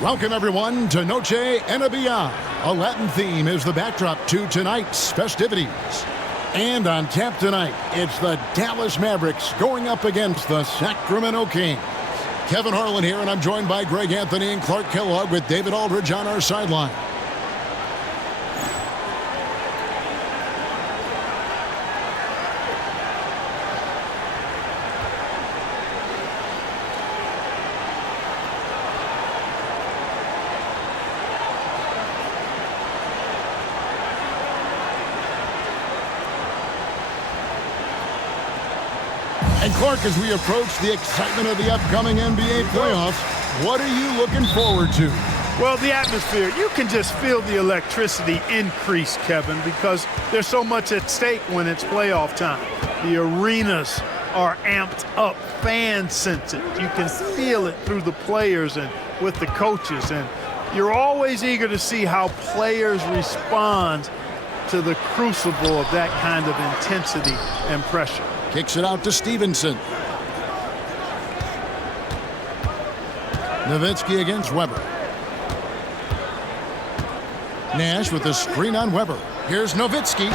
Welcome, everyone, to Noche and a Beyond. A Latin theme is the backdrop to tonight's festivities. And on tap tonight, it's the Dallas Mavericks going up against the Sacramento Kings. Kevin Harlan here, and I'm joined by Greg Anthony and Clark Kellogg with David Aldridge on our sideline. And Clark, as we approach the excitement of the upcoming NBA playoffs, what are you looking forward to? Well, the atmosphere. You can just feel the electricity increase, Kevin, because there's so much at stake when it's playoff time. The arenas are amped up. Fans sense it. You can feel it through the players and with the coaches. And you're always eager to see how players respond to the crucible of that kind of intensity and pressure. Kicks it out to Stevenson. Nowitzki against Weber. Nash with a screen on Weber. Here's Nowitzki.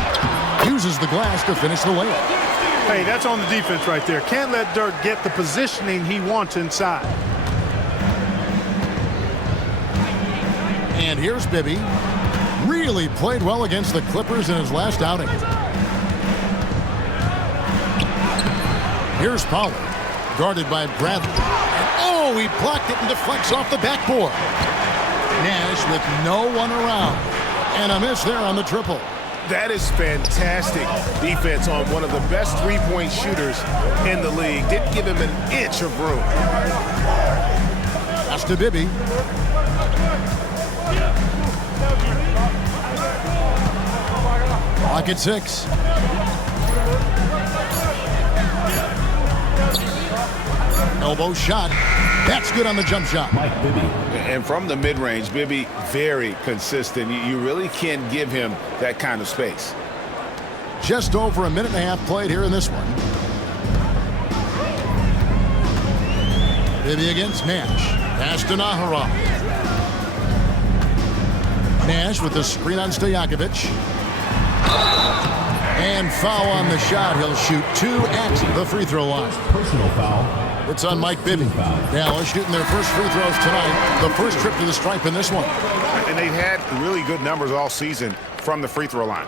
Uses the glass to finish the layup. Hey, that's on the defense right there. Can't let Dirk get the positioning he wants inside. And here's Bibby. Really played well against the Clippers in his last outing. Here's Pollard, guarded by Bradley. And oh, he blocked it and deflects off the backboard. Nash with no one around. And a miss there on the triple. That is fantastic defense on one of the best three-point shooters in the league. Didn't give him an inch of room. Pass to Bibby. Clock at 6. Elbow shot. That's good on the jump shot. And from the mid-range, Bibby, very consistent. You really can't give him that kind of space. Just over a minute and a half played here in this one. Bibby against Nash. Pass to Naharov. Nash with the screen on Stojakovic. And foul on the shot. He'll shoot 2 at the free throw line. Personal foul. It's on Mike Bibby. Dallas shooting their first free throws tonight. The first trip to the stripe in this one. And they've had really good numbers all season from the free throw line.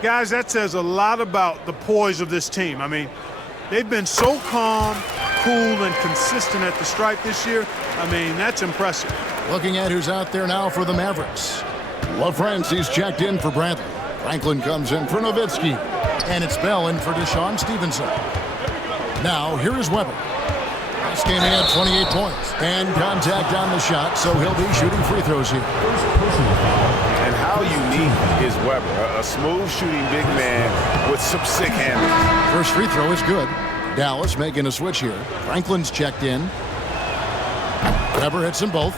Guys, that says a lot about the poise of this team. I mean, they've been so calm, cool, and consistent at the stripe this year. I mean, that's impressive. Looking at who's out there now for the Mavericks. LaFrancie's checked in for Bradley. Franklin comes in for Nowitzki. And it's Bell in for Deshaun Stevenson. Now, here is Weber. Last game he had 28 points. And contact on the shot, so he'll be shooting free throws here. And how unique is Weber? A smooth shooting big man with some sick handles. First free throw is good. Dallas making a switch here. Franklin's checked in. Weber hits them both.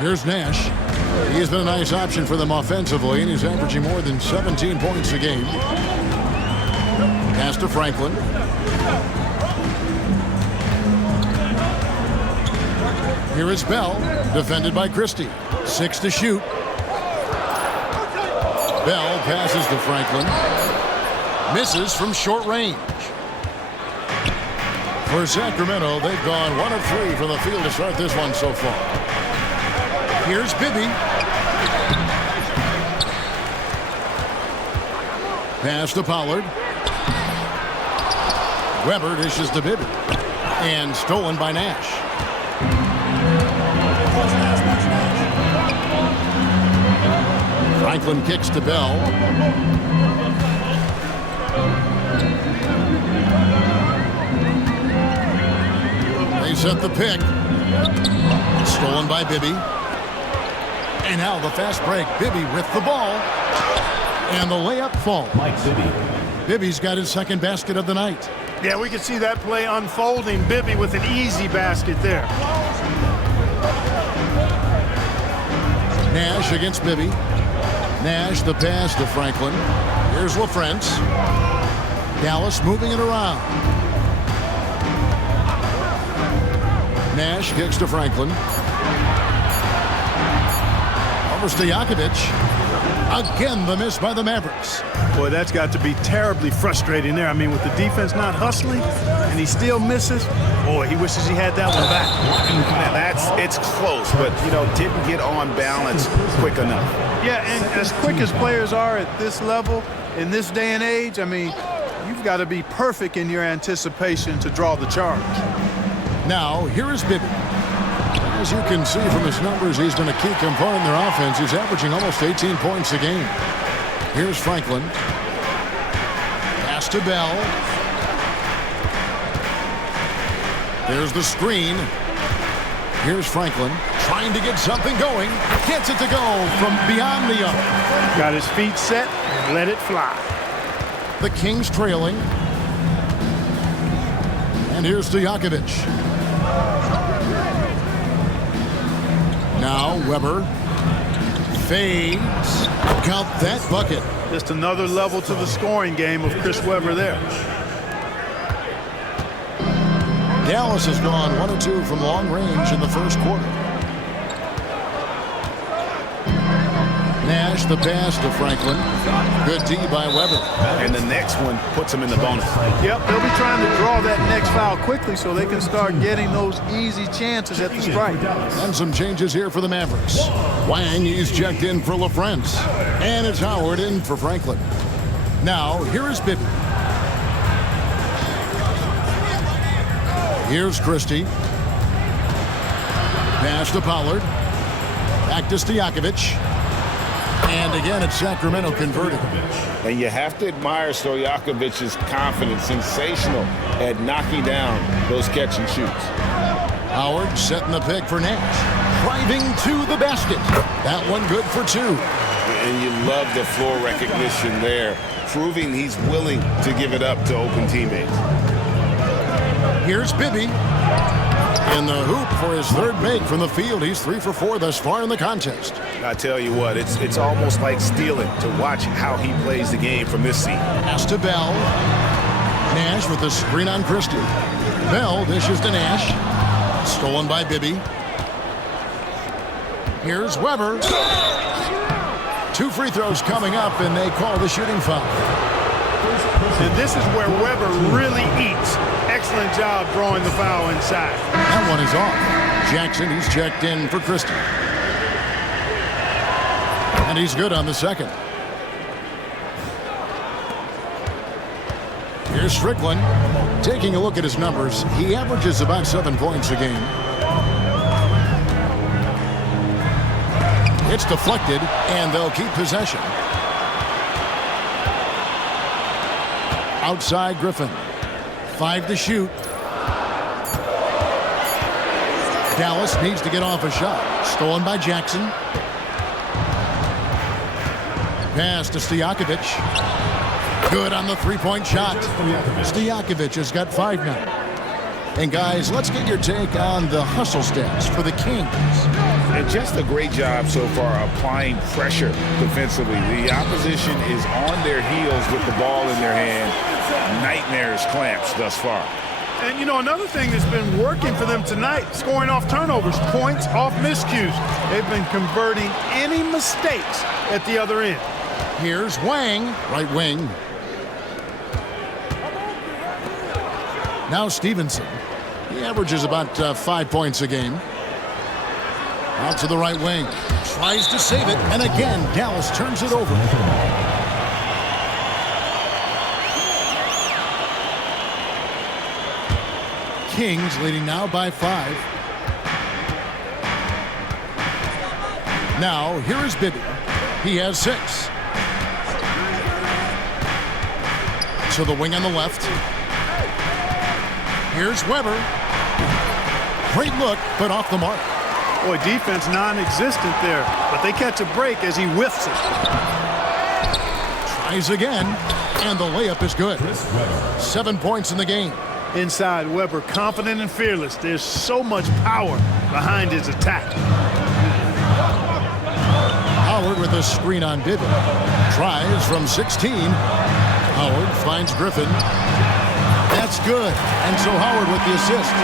Here's Nash. He's been a nice option for them offensively, and he's averaging more than 17 points a game. Pass to Franklin. Here is Bell, defended by Christie. 6 to shoot. Bell passes to Franklin. Misses from short range. For Sacramento, they've gone 1 of 3 from the field to start this one so far. Here's Bibby. Pass to Pollard. Weber dishes to Bibby. And stolen by Nash. Franklin kicks to Bell. They set the pick. Stolen by Bibby. And now the fast break. Bibby with the ball. And the layup falls. Mike Bibby. Bibby's got his second basket of the night. Yeah, we can see that play unfolding. Bibby with an easy basket there. Nash against Bibby. Nash the pass to Franklin. Here's LaFrance. Dallas moving it around. Nash kicks to Franklin. Over Stojakovic. Again, the miss by the Mavericks. Boy, that's got to be terribly frustrating there. I mean, with the defense not hustling and he still misses, boy, he wishes he had that one back. Now it's close, but, didn't get on balance quick enough. Yeah, and as quick as players are at this level, in this day and age, I mean, you've got to be perfect in your anticipation to draw the charge. Now, here is Bibby. As you can see from his numbers, he's been a key component in their offense. He's averaging almost 18 points a game. Here's Franklin. Pass to Bell. There's the screen. Here's Franklin trying to get something going. Gets it to go from beyond the arc. Got his feet set and let it fly. The Kings trailing. And here's Stojakovic. Now Weber fades. Count that bucket. Just another level to the scoring game of Chris Webber there. Dallas has gone 1 of 2 from long range in the first quarter. Nash the pass to Franklin. Good D by Weber. And the next one puts him in the bonus. Yep, they'll be trying to draw that next foul quickly so they can start getting those easy chances at the strike. And some changes here for the Mavericks. Wang, he's checked in for LaFrance. And it's Howard in for Franklin. Now, here is Bibby. Here's Christie. Pass to Pollard. Back to Stojakovic. And again, it's Sacramento converted. And you have to admire Stojakovic's confidence. Sensational at knocking down those catch and shoots. Howard setting the pick for Nash. Driving to the basket. That one good for 2. And you love the floor recognition there, proving he's willing to give it up to open teammates. Here's Bibby. In the hoop for his third make from the field. He's 3 for 4 thus far in the contest. I tell you what, it's almost like stealing to watch how he plays the game from this seat. Pass to Bell. Nash with the screen on Christie. Bell dishes to Nash. Stolen by Bibby. Here's Weber. 2 free throws coming up, and they call the shooting foul. And this is where Weber really eats. Excellent job drawing the foul inside. That one is off. Jackson, he's checked in for Christie. And he's good on the second. Here's Strickland. Taking a look at his numbers, he averages about 7 points a game. It's deflected, and they'll keep possession. Outside Griffin. 5 to shoot. Dallas needs to get off a shot. Stolen by Jackson. Pass to Stojakovic. Good on the three-point shot. Stojakovic has got 5 now. And guys, let's get your take on the hustle stats for the Kings. And just a great job so far applying pressure defensively. The opposition is on their heels with the ball in their hand. Nightmares clamps thus far. And, another thing that's been working for them tonight, scoring off turnovers, points off miscues. They've been converting any mistakes at the other end. Here's Wang, right wing. Now Stevenson. He averages about 5 points a game. Out to the right wing. Tries to save it, and again, Dallas turns it over. Kings leading now by 5. Now, here is Bibby. He has 6. To the wing on the left. Here's Weber. Great look, but off the mark. Boy, defense non-existent there, but they catch a break as he whiffs it. Tries again, and the layup is good. 7 points in the game. Inside, Weber confident and fearless. There's so much power behind his attack. Howard with a screen on Bibby. Tries from 16. Howard finds Griffin. That's good. And so Howard with the assist.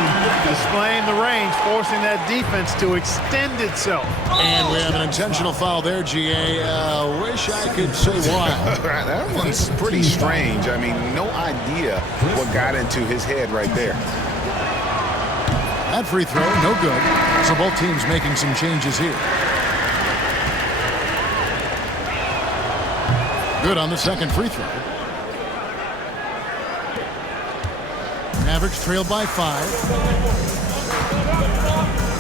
Displaying the range, forcing that defense to extend itself. And we have an intentional foul there, GA. Wish I could say why. That one's pretty strange. I mean, no idea what got into his head right there. That free throw, no good. So both teams making some changes here. Good on the second free throw. Mavericks trailed by 5.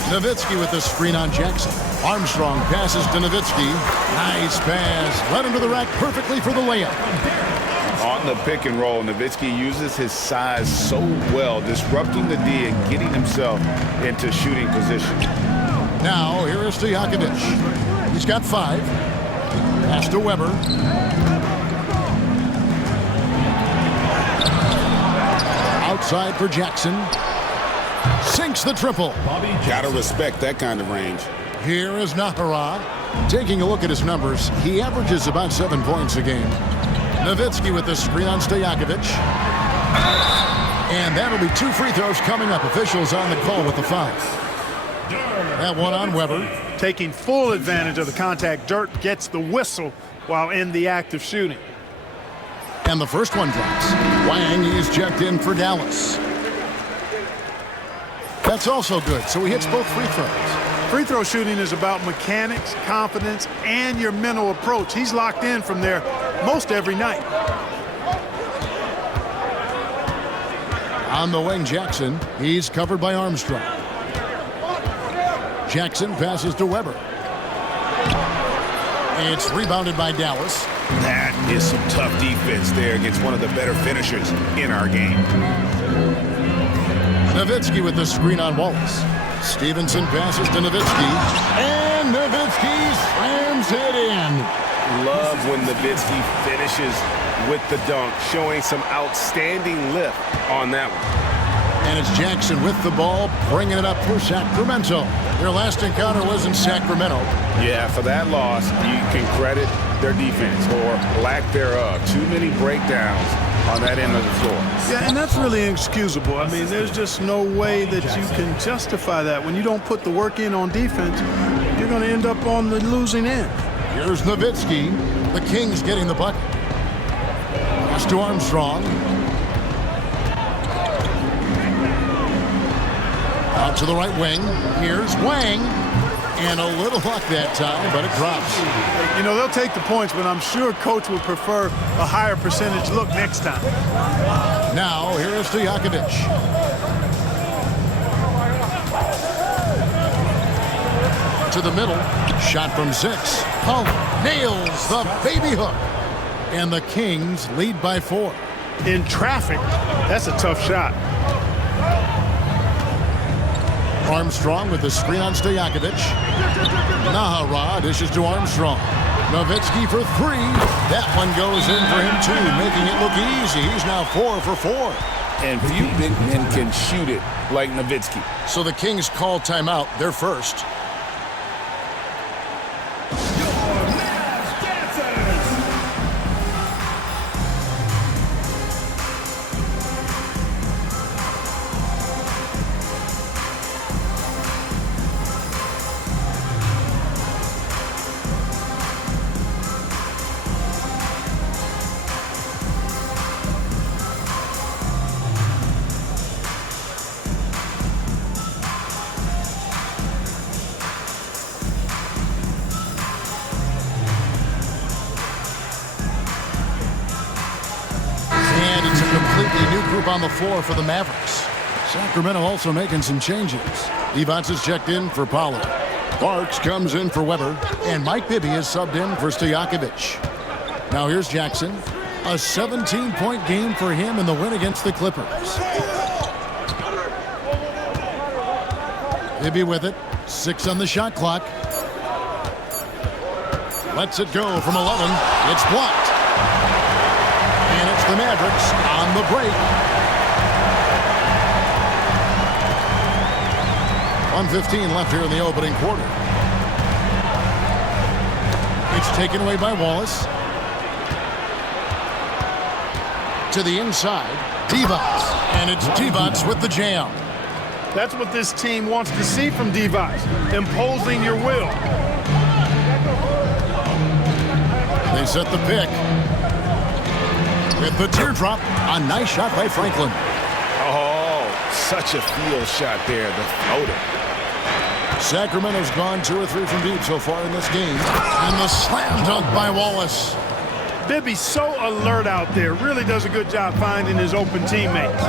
Nowitzki with the screen on Jackson. Armstrong passes to Nowitzki. Nice pass. Led him to the rack perfectly for the layup. On the pick and roll, Nowitzki uses his size so well, disrupting the D and getting himself into shooting position. Now, here is Stojakovic. He's got 5. Pass to Weber. Outside for Jackson. Sinks the triple. Gotta respect that kind of range. Here is Nahara. Taking a look at his numbers, he averages about 7 points a game. Nowitzki with the screen on Stojakovic. And that'll be 2 free throws coming up. Officials on the call with the foul. That one on Weber. Taking full advantage of the contact. Dirt gets the whistle while in the act of shooting. And the first one drops. Wang is checked in for Dallas. That's also good, so he hits both free throws. Free throw shooting is about mechanics, confidence, and your mental approach. He's locked in from there most every night. On the wing, Jackson. He's covered by Armstrong. Jackson passes to Weber. It's rebounded by Dallas. That is some tough defense there against one of the better finishers in our game. Nowitzki with the screen on Wallace. Stevenson passes to Nowitzki. And Nowitzki slams it in. Love when Nowitzki finishes with the dunk, showing some outstanding lift on that one. And it's Jackson with the ball, bringing it up for Sacramento. Their last encounter was in Sacramento. Yeah, for that loss, you can credit their defense or lack thereof. Too many breakdowns on that end of the floor. Yeah, and that's really inexcusable. I mean, there's just no way that you can justify that. When you don't put the work in on defense, you're going to end up on the losing end. Here's Nowitzki. The Kings getting the bucket. Pass to Armstrong. Out to the right wing. Here's Wang. And a little luck that time, but it drops. You know, they'll take the points, but I'm sure coach would prefer a higher percentage look next time. Now, here is Stojakovic. To the middle. Shot from 6. Hull nails the baby hook. And the Kings lead by 4. In traffic, that's a tough shot. Armstrong with the screen on Stojakovic. Nahara dishes to Armstrong. Nowitzki for 3. That one goes in for him too, making it look easy. He's now 4 for 4. And few big men can shoot it like Nowitzki. So the Kings call timeout. They're first. New group on the floor for the Mavericks. Sacramento also making some changes. Evans is checked in for Pollard. Parks comes in for Weber. And Mike Bibby is subbed in for Stojakovic. Now here's Jackson. A 17-point game for him in the win against the Clippers. Bibby with it. 6 on the shot clock. Lets it go from 11. It's blocked. And it's the Mavericks on the break. 1:15 left here in the opening quarter. It's taken away by Wallace. To the inside. Divac, and it's Divac with the jam. That's what this team wants to see from Divac, imposing your will. They set the pick. With the teardrop, a nice shot by Franklin. Oh, such a field shot there, the floater. Sacramento's gone 2 or 3 from deep so far in this game. And the slam dunk by Wallace. Bibby's so alert out there, really does a good job finding his open teammates.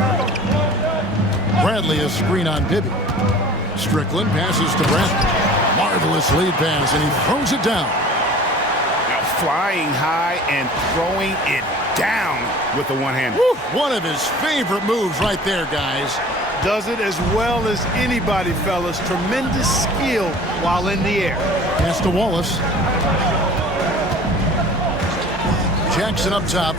Bradley is screen on Bibby. Strickland passes to Bradley. Marvelous lead pass, and he throws it down. Now flying high and throwing it down with the one-hand. One of his favorite moves right there, guys. Does it as well as anybody, fellas. Tremendous skill while in the air. Pass to Wallace. Jackson up top.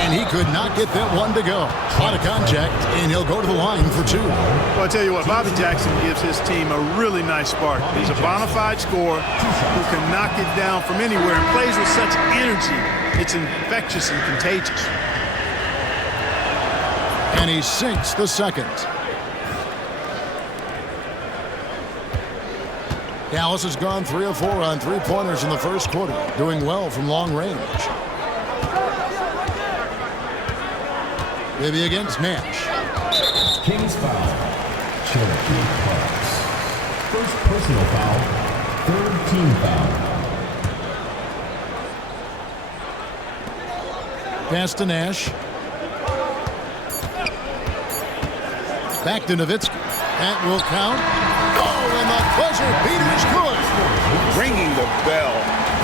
And he could not get that one to go. A lot of contact, and he'll go to the line for 2. Well, I'll tell you what, Bobby Jackson gives his team a really nice spark. He's a bona fide scorer who can knock it down from anywhere and plays with such energy. It's infectious and contagious. And he sinks the second. Dallas has gone 3 of 4 on 3-pointers in the first quarter, doing well from long range. Bibby against Nash. Kings foul. Cherokee Parks. First personal foul. Third team foul. Pass to Nash. Back to Nowitzki. That will count. Oh, and the buzzer beater is good. Ringing the bell.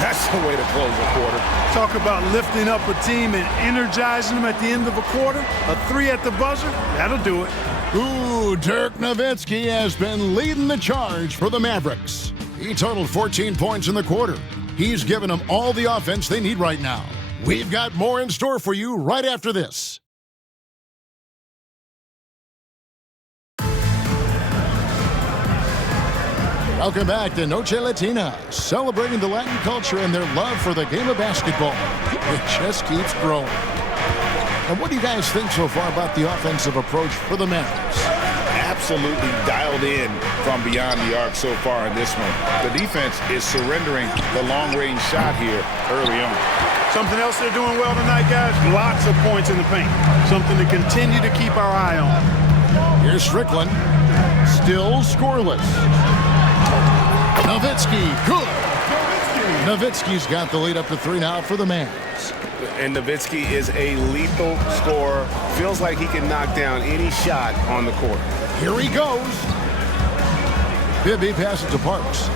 That's the way to close a quarter. Talk about lifting up a team and energizing them at the end of a quarter. A 3 at the buzzer, that'll do it. Ooh, Dirk Nowitzki has been leading the charge for the Mavericks. He totaled 14 points in the quarter. He's given them all the offense they need right now. We've got more in store for you right after this. Welcome back to Noche Latina, celebrating the Latin culture and their love for the game of basketball. It just keeps growing. And what do you guys think so far about the offensive approach for the Mavericks? Absolutely dialed in from beyond the arc so far in this one. The defense is surrendering the long-range shot here early on. Something else they're doing well tonight, guys, lots of points in the paint. Something to continue to keep our eye on. Here's Strickland, still scoreless. Nowitzki, good. Nowitzki's got the lead up to 3 now for the Mavs. And Nowitzki is a lethal scorer. Feels like he can knock down any shot on the court. Here he goes. Bibby passes to Parks.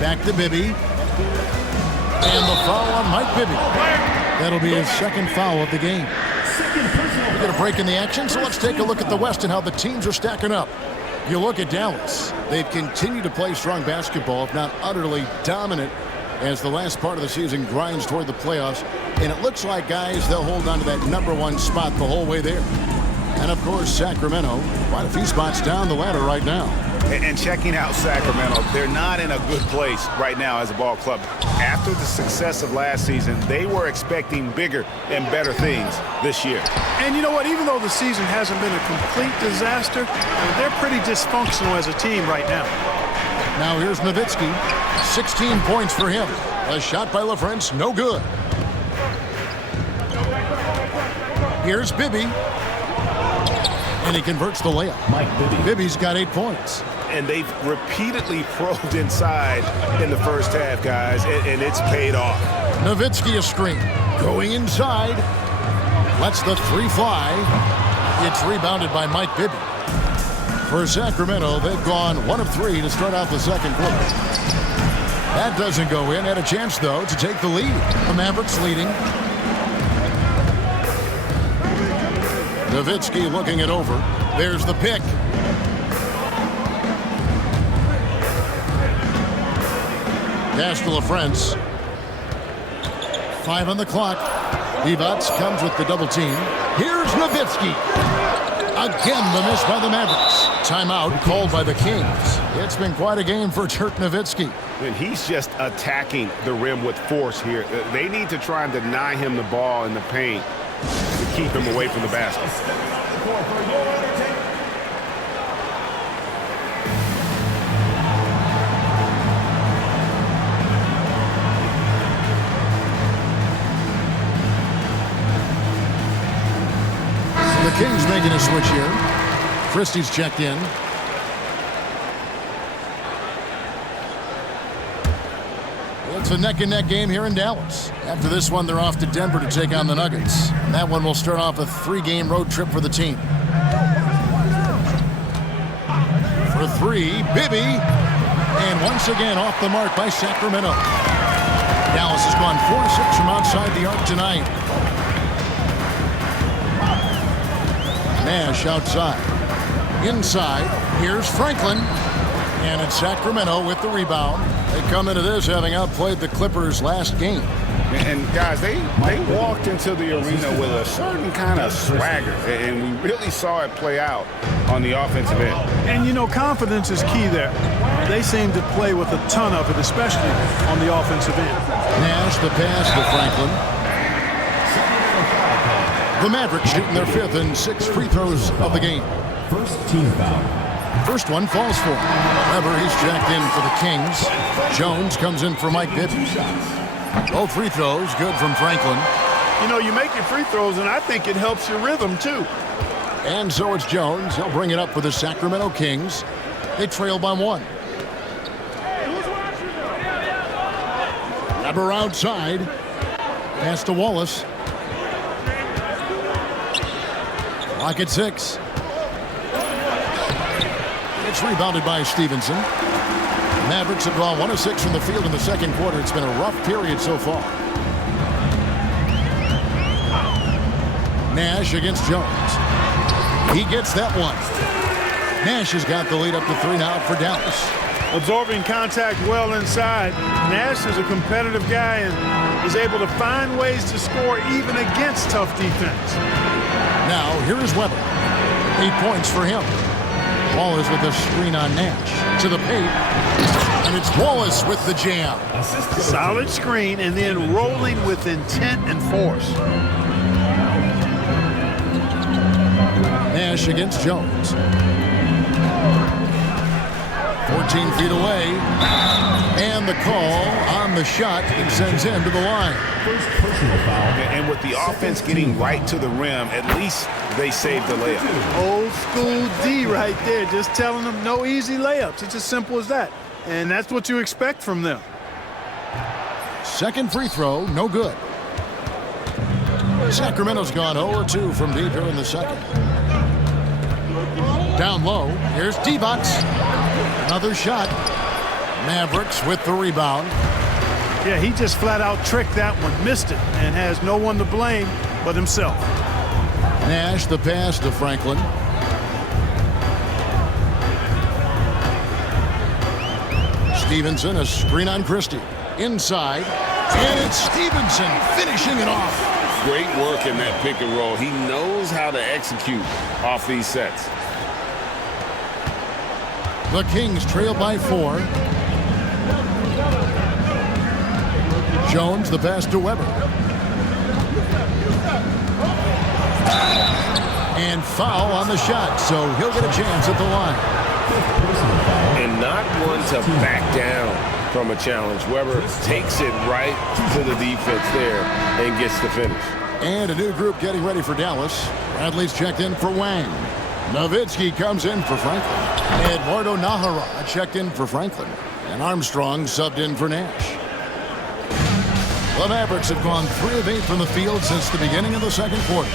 Back to Bibby. And the foul on Mike Bibby. That'll be his second foul of the game. We get a break in the action, so let's take a look at the West and how the teams are stacking up. You look at Dallas. They've continued to play strong basketball, if not utterly dominant, as the last part of the season grinds toward the playoffs. And it looks like, guys, they'll hold on to that #1 spot the whole way there. And, of course, Sacramento, quite a few spots down the ladder right now. And checking out Sacramento, they're not in a good place right now as a ball club. After the success of last season, they were expecting bigger and better things this year. And you know what? Even though the season hasn't been a complete disaster, they're pretty dysfunctional as a team right now. Now here's Nowitzki. 16 points for him. A shot by LaFrance, no good. Here's Bibby. And he converts the layup. Mike Bibby. Bibby's got 8 points. And they've repeatedly probed inside in the first half, guys, and it's paid off. Nowitzki a screen. Going inside. Lets the 3 fly. It's rebounded by Mike Bibby. For Sacramento, they've gone 1 of 3 to start out the second quarter. That doesn't go in. Had a chance, though, to take the lead. The Mavericks leading. Nowitzki looking it over. There's the pick. Pass to LaFrance. 5 on the clock. Divac comes with the double team. Here's Nowitzki. Again, the miss by the Mavericks. Timeout called by the Kings. It's been quite a game for Dirk Nowitzki. And he's just attacking the rim with force here. They need to try and deny him the ball in the paint to keep him away from the basket. The Kings making a switch here. Christie's checked in. It's a neck-and-neck game here in Dallas. After this one, they're off to Denver to take on the Nuggets. And that one will start off a 3-game road trip for the team. For three, Bibby. And once again, off the mark by Sacramento. Dallas has gone 4-6 from outside the arc tonight. Nash outside. Inside, here's Franklin. And it's Sacramento with the rebound. They come into this having outplayed the Clippers last game. And guys, they walked into the arena with a certain kind of swagger, and we really saw it play out on the offensive end. And, you know, confidence is key there. They seem to play with a ton of it, especially on the offensive end. Nash the pass to Franklin. The Mavericks shooting their 5th and 6th free throws of the game. First team foul. First one falls for him. However, he's checked in for the Kings. Jones comes in for Mike Bibby. Both free throws good from Franklin. You know, you make your free throws, and I think it helps your rhythm, too. And so it's Jones. He'll bring it up for the Sacramento Kings. They trail by 1. Weber outside. Pass to Wallace. Lock at 6. It's rebounded by Stevenson. The Mavericks have gone 1 of 6 from the field in the second quarter. It's been a rough period so far. Nash against Jones. He gets that one. Nash has got the lead up to 3 now for Dallas. Absorbing contact well inside. Nash is a competitive guy and is able to find ways to score even against tough defense. Now, here is Weber. 8 points for him. Wallace with a screen on Nash. To the paint. And it's Wallace with the jam. Solid screen and then rolling with intent and force. Nash against Jones. 14 feet away. And the call on the shot that sends him to the line. First personal foul. And with the offense getting right to the rim, at least they saved the layup. Old school D right there, just telling them no easy layups. It's as simple as that. And that's what you expect from them. Second free throw, no good. Sacramento's gone 0-2 from deep here in the second. Down low, here's D-Box. Another shot. Mavericks with the rebound. Yeah, he just flat out tricked that one, missed it, and has no one to blame but himself. Nash the pass to Franklin. Stevenson, a screen on Christie. Inside, and it's Stevenson finishing it off. Great work in that pick and roll. He knows how to execute off these sets. The Kings trail by 4. Jones the pass to Weber. And foul on the shot, so he'll get a chance at the line. And not one to back down from a challenge. Weber takes it right to the defense there and gets the finish. And a new group getting ready for Dallas. Bradley's checked in for Wang. Nowitzki comes in for Franklin. Eduardo Nahara checked in for Franklin. And Armstrong subbed in for Nash. The Mavericks have gone 3 of 8 from the field since the beginning of the second quarter.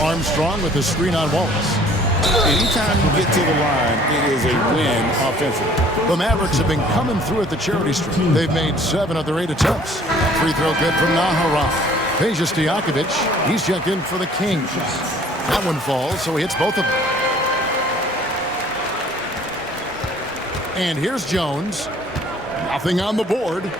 Armstrong with the screen on Wallace. Anytime you get to the line, it is a win offensively. The Mavericks have been coming through at the charity stripe. They've made 7 of their 8 attempts. Free throw good from Nahara. Peja Stojakovic, he's checked in for the Kings. That one falls, so he hits both of them. And here's Jones. Nothing on the board.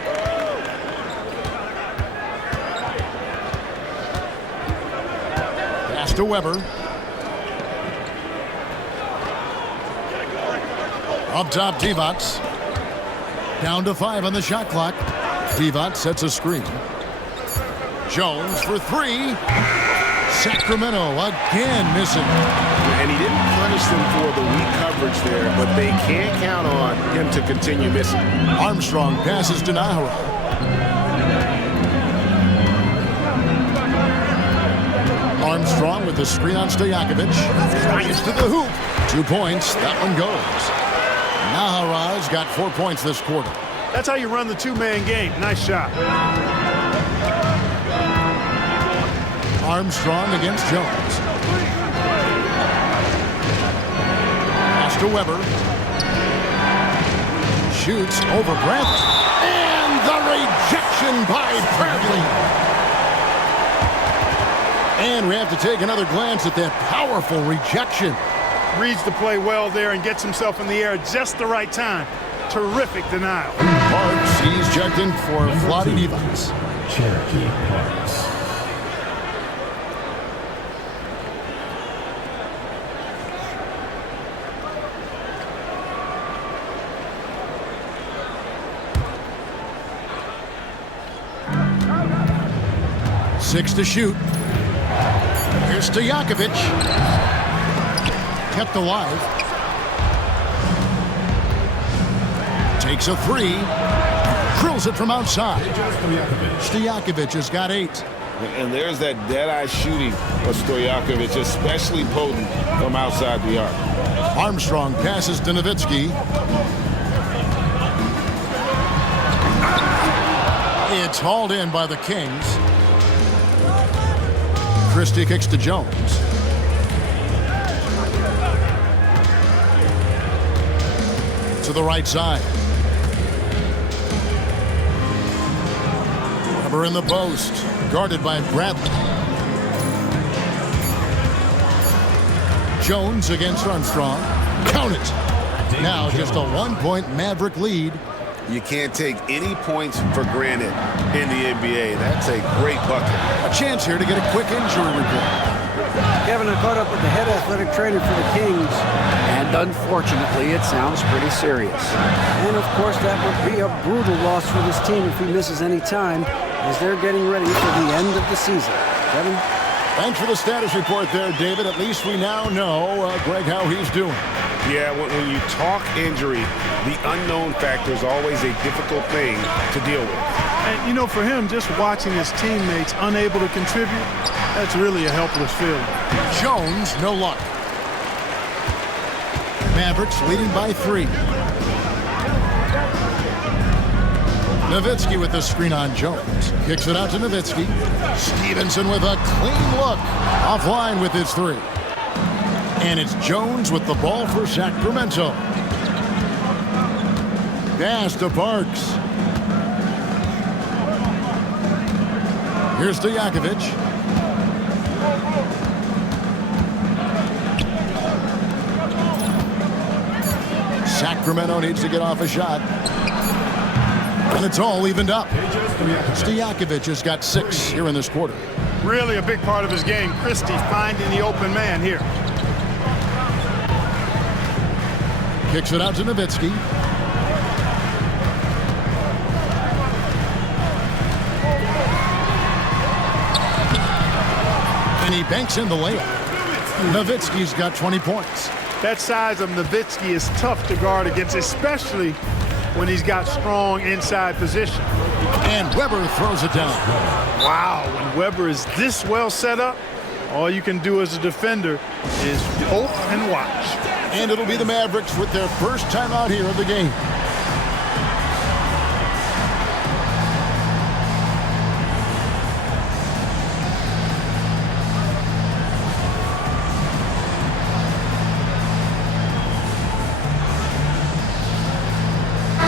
Pass to Weber. Up top, Divac. Down to 5 on the shot clock. Divac sets a screen. Jones for 3. Sacramento again missing. And he didn't punish them for the weak coverage there, but they can't count on him to continue missing. Armstrong passes to Nahara. Armstrong with the screen on Stojakovic. Gets to the hoop. 2 points. That one goes. Nahara's got 4 points this quarter. That's how you run the two-man game. Nice shot. Armstrong against Jones. Pass to Weber. Shoots over Bradley. And the rejection by Bradley. And we have to take another glance at that powerful rejection. Reads the play well there and gets himself in the air at just the right time. Terrific denial. Parks, he's checked in for Vlade Divac. Cherokee Parks. Six to shoot. Here's Stojakovic. Kept alive. Takes a 3. Drills it from outside. Stojakovic has got 8. And there's that dead-eye shooting of Stojakovic, especially potent from outside the arc. Armstrong passes to Nowitzki. It's hauled in by the Kings. Christie kicks to Jones. To the right side. Weber in the post. Guarded by Bradley. Jones against Armstrong. Count it. Now just a 1-point Maverick lead. You can't take any points for granted in the NBA. That's a great bucket. A chance here to get a quick injury report. Kevin, I caught up with the head athletic trainer for the Kings, and unfortunately, it sounds pretty serious. And of course, that would be a brutal loss for this team if he misses any time, as they're getting ready for the end of the season. Kevin? Thanks for the status report there, David. At least we now know, Greg, how he's doing. Yeah, when you talk injury, the unknown factor is always a difficult thing to deal with. And, you know, for him, just watching his teammates unable to contribute, that's really a helpless feeling. Jones, no luck. Mavericks leading by 3. Nowitzki with the screen on Jones. Kicks it out to Nowitzki. Stevenson with a clean look. Offline with his 3. And it's Jones with the ball for Sacramento. Pass to Parks. Here's Stojakovic. Sacramento needs to get off a shot. And it's all evened up. Stojakovic has got 6 here in this quarter. Really a big part of his game. Christie finding the open man here. Kicks it out to Nowitzki. And he banks in the layup. Nowitzki's got 20 points. That size of Nowitzki is tough to guard against, especially when he's got strong inside position. And Weber throws it down. Wow, when Weber is this well set up, all you can do as a defender is hope and watch. And it'll be the Mavericks with their first time out here of the game.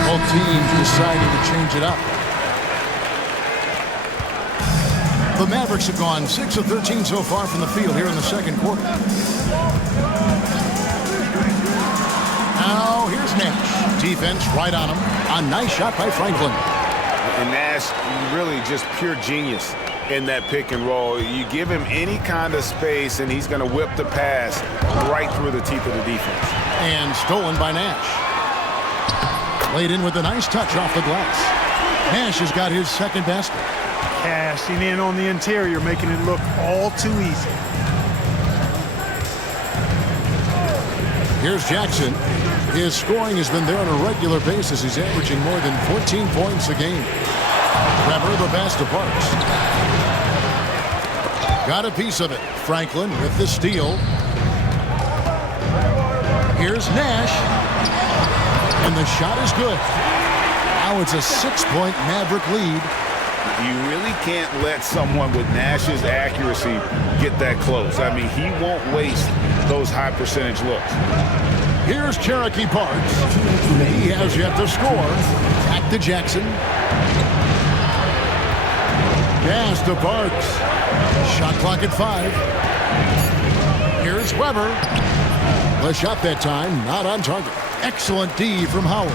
Both teams deciding to change it up. The Mavericks have gone 6 of 13 so far from the field here in the second quarter. Now here's Nash. Defense right on him. A nice shot by Franklin. And Nash, really just pure genius. in that pick and roll. You give him any kind of space, and he's going to whip the pass right through the teeth of the defense. And stolen by Nash. Laid in with a nice touch off the glass. Nash has got his second basket. Cashing in on the interior, making it look all too easy. Here's Jackson. His scoring has been there on a regular basis. He's averaging more than 14 points a game. Weber, the pass to Parks. Got a piece of it. Franklin with the steal. Here's Nash. And the shot is good. Now it's a 6-point Maverick lead. You really can't let someone with Nash's accuracy get that close. I mean, he won't waste those high percentage looks. Here's Cherokee Parks. He has yet to score. Back to Jackson. Pass to Parks. Shot clock at 5. Here's Weber. The shot that time, not on target. Excellent D from Howard.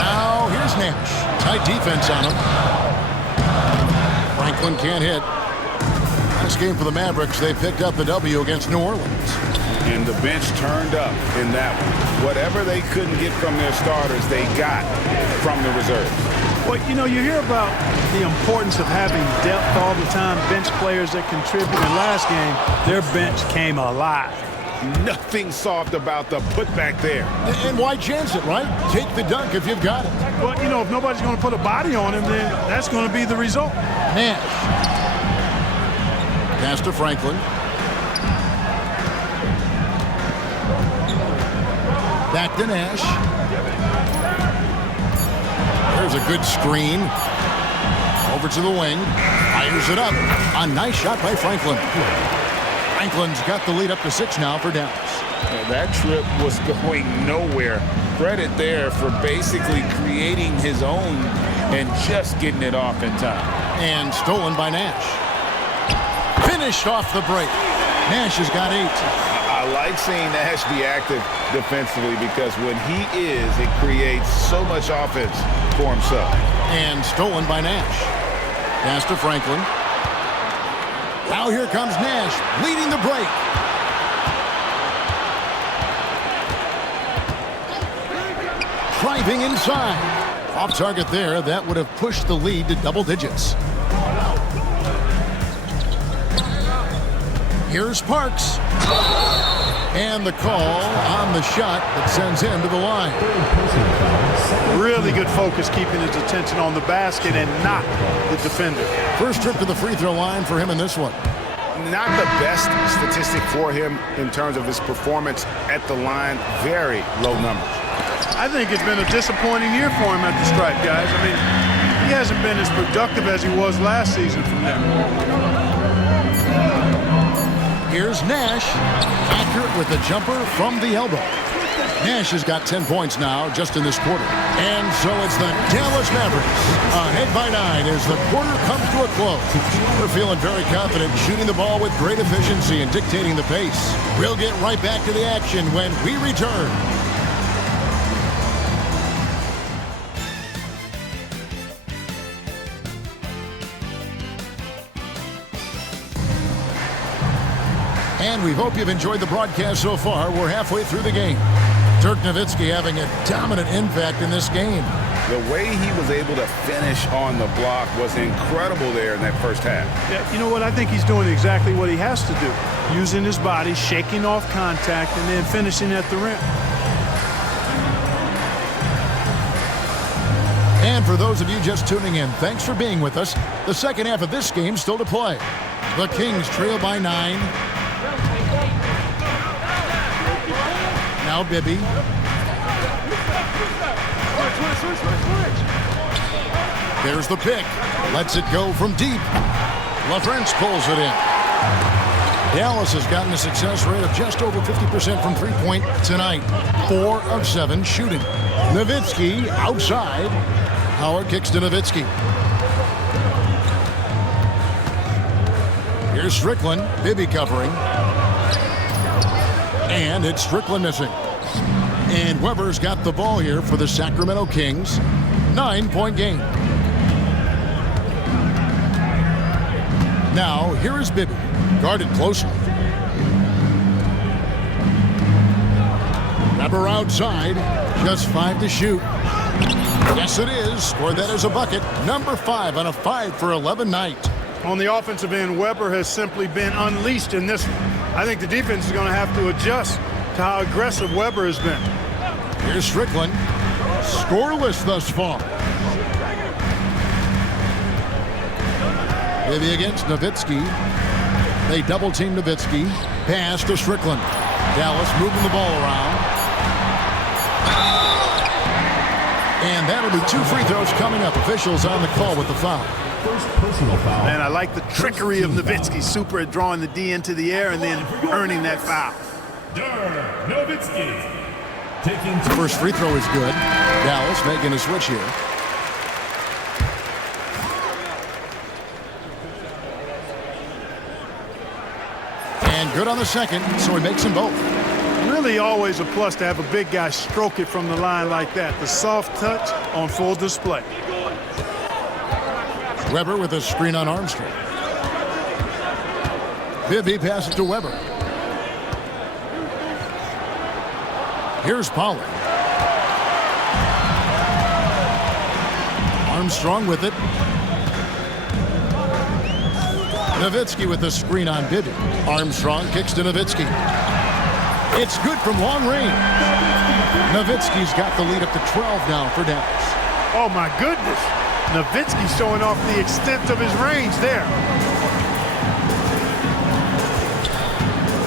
Now here's Nash. Tight defense on him. Franklin can't hit. Last game for the Mavericks, they picked up the W against New Orleans. And the bench turned up in that one. Whatever they couldn't get from their starters, they got from the reserves. Well, you know, you hear about the importance of having depth all the time, bench players that contribute. In last game, their bench came alive. Nothing soft about the putback there. And why chance it, right? Take the dunk if you've got it. Well, you know, if nobody's going to put a body on him, then that's going to be the result. Nash. Pass to Franklin. Back to Nash. There's a good screen. Over to the wing. Fires it up. A nice shot by Franklin. Franklin's got the lead up to 6 now for Dallas. Yeah, that trip was going nowhere. Credit there for basically creating his own and just getting it off in time. And stolen by Nash. Finished off the break. Nash has got 8. I like seeing Nash be active defensively because when he is, it creates so much offense for himself. And stolen by Nash. Pass to Franklin. Now here comes Nash, leading the break. Driving inside. Off target there. That would have pushed the lead to double digits. Here's Parks. And the call on the shot that sends him to the line. Really good focus, keeping his attention on the basket and not the defender. First trip to the free throw line for him in this one. Not the best statistic for him in terms of his performance at the line. Very low numbers. I think it's been a disappointing year for him at the stripe, guys. I mean, he hasn't been as productive as he was last season from there. Here's Nash, accurate with the jumper from the elbow. Nash has got 10 points now just in this quarter. And so it's the Dallas Mavericks ahead by 9 as the quarter comes to a close. We're feeling very confident shooting the ball with great efficiency and dictating the pace. We'll get right back to the action when we return. And we hope you've enjoyed the broadcast so far. We're halfway through the game. Dirk Nowitzki having a dominant impact in this game. The way he was able to finish on the block was incredible there in that first half. Yeah, you know what? I think he's doing exactly what he has to do. Using his body, shaking off contact, and then finishing at the rim. And for those of you just tuning in, thanks for being with us. The second half of this game still to play. The Kings trail by 9. Now Bibby. There's the pick. Lets it go from deep. LaFrance pulls it in. Dallas has gotten a success rate of just over 50% from three-point tonight. 4 of 7 shooting. Nowitzki outside. Howard kicks to Nowitzki. Here's Strickland. Bibby covering. And it's Strickland missing. And Weber's got the ball here for the Sacramento Kings. 9-point game. Now, here is Bibby, guarded closely. Weber outside, just 5 to shoot. Yes, it is. Scored that as a bucket. Number 5 on a 5 for 11 night. On the offensive end, Weber has simply been unleashed in this one. I think the defense is going to have to adjust to how aggressive Weber has been. Here's Strickland. Scoreless thus far. Bibby against Nowitzki. They double-team Nowitzki. Pass to Strickland. Dallas moving the ball around. And that'll be 2 free throws coming up. Officials on the call with the foul. First personal foul. And I like the trickery of Nowitzki. Super at drawing the D into the air and then earning that foul. Nowitzki. Taking First free throw is good. Dallas making a switch here. And good on the second, so he makes them both. Really always a plus to have a big guy stroke it from the line like that. The soft touch on full display. Weber with a screen on Armstrong. Bibby passes to Weber. Here's Pollard. Armstrong with it. Nowitzki with the screen on Bibby. Armstrong kicks to Nowitzki. It's good from long range. Nowitzki's got the lead up to 12 now for Dallas. Oh my goodness. Nowitzki showing off the extent of his range there.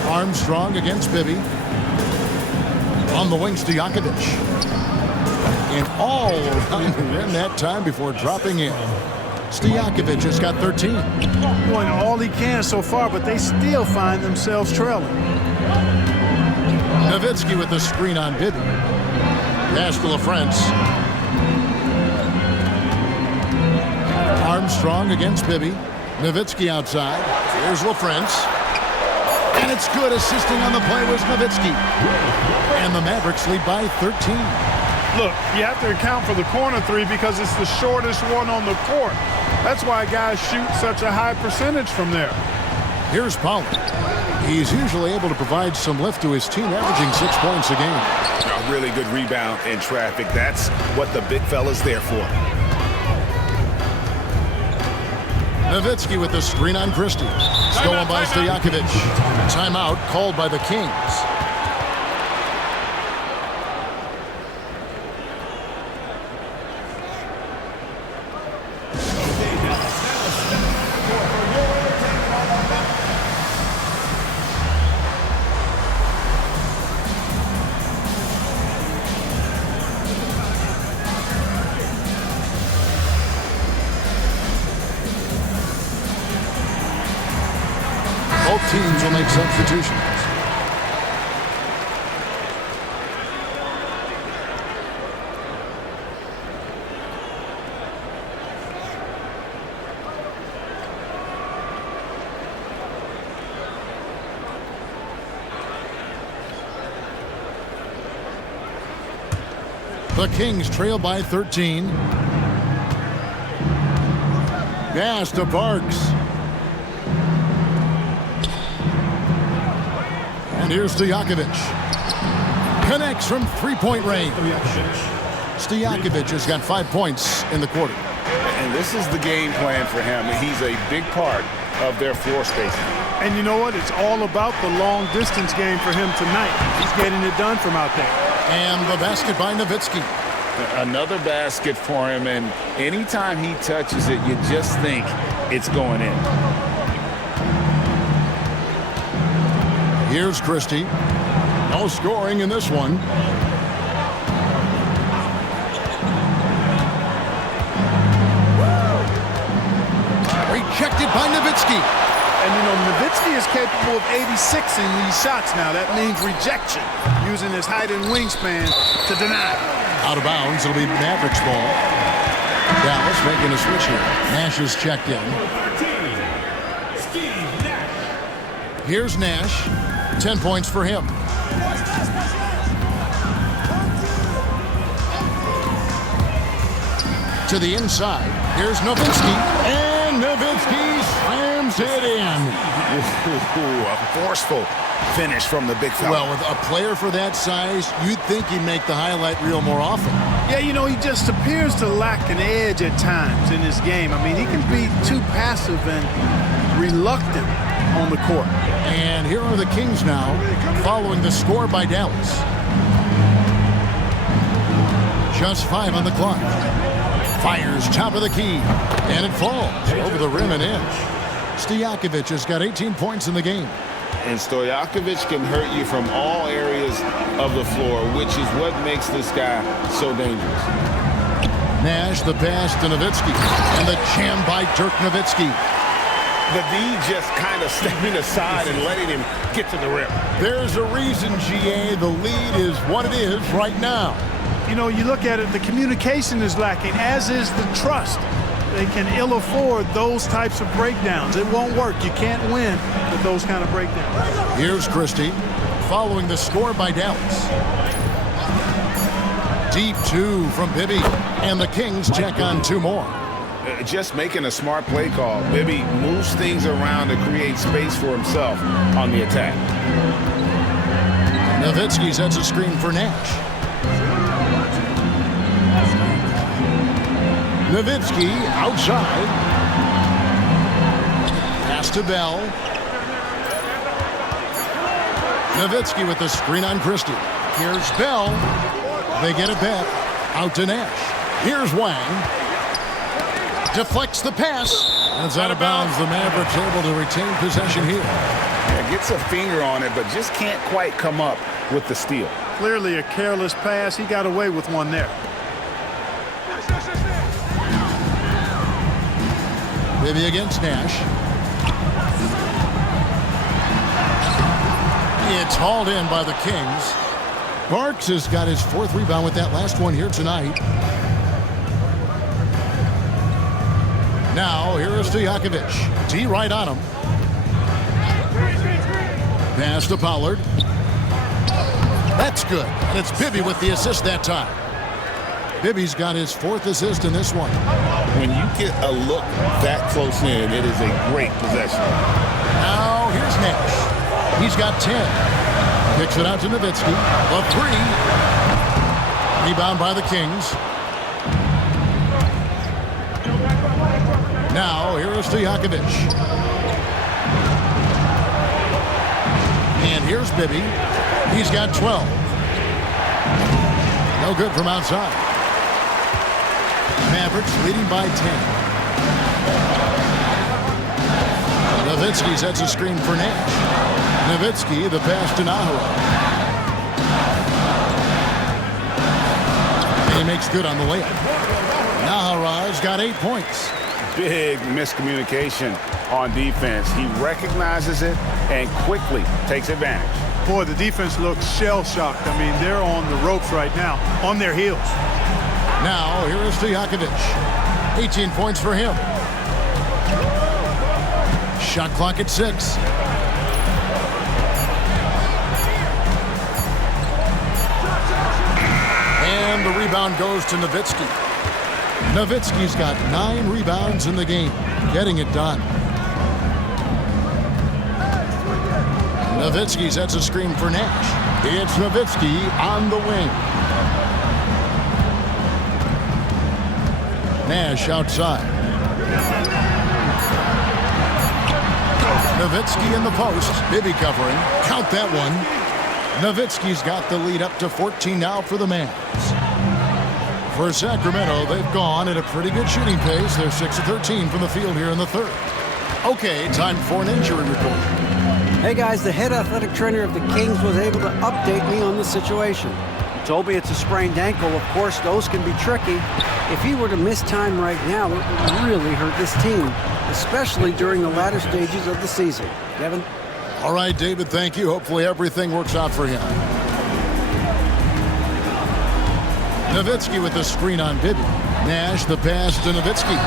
Armstrong against Bibby. On the wing, Stojakovic. And all around him that time before dropping in. Stojakovic has got 13. Doing all he can so far, but they still find themselves trailing. Nowitzki with the screen on Bibby. Pass to LaFrance. Armstrong against Bibby. Nowitzki outside. Here's LaFrance. And it's good. Assisting on the play was Nowitzki. And the Mavericks lead by 13. Look, you have to account for the corner three because it's the shortest one on the court. That's why guys shoot such a high percentage from there. Here's Pollard. He's usually able to provide some lift to his team, averaging 6 points a game. A really good rebound in traffic. That's what the big fella's there for. Nowitzki with the screen on Christie. Stolen by Stojakovic. Timeout called by the Kings. Both teams will make substitutions. The Kings trail by 13. Pass to Parks. And here's Stojakovic. Connects from three-point range. Stojakovic has got 5 points in the quarter. And this is the game plan for him. He's a big part of their floor spacing. And you know what? It's all about the long-distance game for him tonight. He's getting it done from out there. And the basket by Nowitzki. Another basket for him, and anytime he touches it, you just think it's going in. Here's Christie. No scoring in this one. Rejected by Nowitzki. And you know, Nowitzki is capable of 86ing these shots now. That means rejection, using his height and wingspan to deny. Out of bounds, it'll be Mavericks ball. Dallas making a switch here. Nash is checked in. Here's Nash. 10 points for him. To the inside. Here's Nowitzki. And Nowitzki slams Puts it in. Ooh, a forceful finish from the big fella. Well, with a player for that size, you'd think he'd make the highlight reel more often. Yeah, you know, he just appears to lack an edge at times in his game. I mean, he can be too passive and reluctant on the court. And here are the Kings now, following the score by Dallas. Just 5 on the clock. Fires top of the key, and it falls over the rim and in. Stojakovic has got 18 points in the game. And Stojakovic can hurt you from all areas of the floor, which is what makes this guy so dangerous. Nash, the pass to Nowitzki, and the jam by Dirk Nowitzki. The D just kind of stepping aside and letting him get to the rim. There's a reason, GA, the lead is what it is right now. You know, you look at it, the communication is lacking, as is the trust. They can ill afford those types of breakdowns. It won't work. You can't win with those kind of breakdowns. Here's Christie, following the score by Dallas. Deep 2 from Bibby, and the Kings check on 2 more. Just making a smart play call. Bibby moves things around to create space for himself on the attack. Nowitzki sets a screen for Nash. Nowitzki outside. Pass to Bell. Nowitzki with the screen on Christie. Here's Bell. They get it back. Out to Nash. Here's Wang. Deflects the pass. And it's out of bounds. The Mavericks able to retain possession here. Yeah, gets a finger on it, but just can't quite come up with the steal. Clearly a careless pass. He got away with one there. Bibby against Nash. It's hauled in by the Kings. Barks has got his 4th rebound with that last one here tonight. Now, here is Stojakovic. D right on him. Pass to Pollard. That's good. And it's Bibby with the assist that time. Bibby's got his 4th assist in this one. When you get a look that close in, it is a great possession. Now, here's Nash. He's got 10. Kicks it out to Nowitzki. A 3. Rebound by the Kings. Now, here is Stojakovic. And here's Bibby. He's got 12. No good from outside. Mavericks leading by 10. Nowitzki sets a screen for Nash. Nowitzki, the pass to Nahara. And he makes good on the layup. Nahara's got 8 points. Big miscommunication on defense. He recognizes it and quickly takes advantage. Boy, the defense looks shell-shocked. I mean, they're on the ropes right now, on their heels. Now, here is Stojakovic. 18 points for him. Shot clock at 6. And the rebound goes to Nowitzki. Nowitzki's got 9 rebounds in the game, getting it done. Nowitzki sets a screen for Nash. It's Nowitzki on the wing. Nash outside. Nowitzki in the post. Bibby covering. Count that one. Nowitzki's got the lead up to 14 now for the Mavs. For Sacramento, they've gone at a pretty good shooting pace. They're 6 of 13 from the field here in the 3rd. Okay, time for an injury report. Hey guys, the head athletic trainer of the Kings was able to update me on the situation. He told me it's a sprained ankle. Of course, those can be tricky. If he were to miss time right now, it would really hurt this team, especially during the latter stages of the season. Kevin? All right, David, thank you. Hopefully everything works out for him. Nowitzki with the screen on Bibby. Nash, the pass to Nowitzki.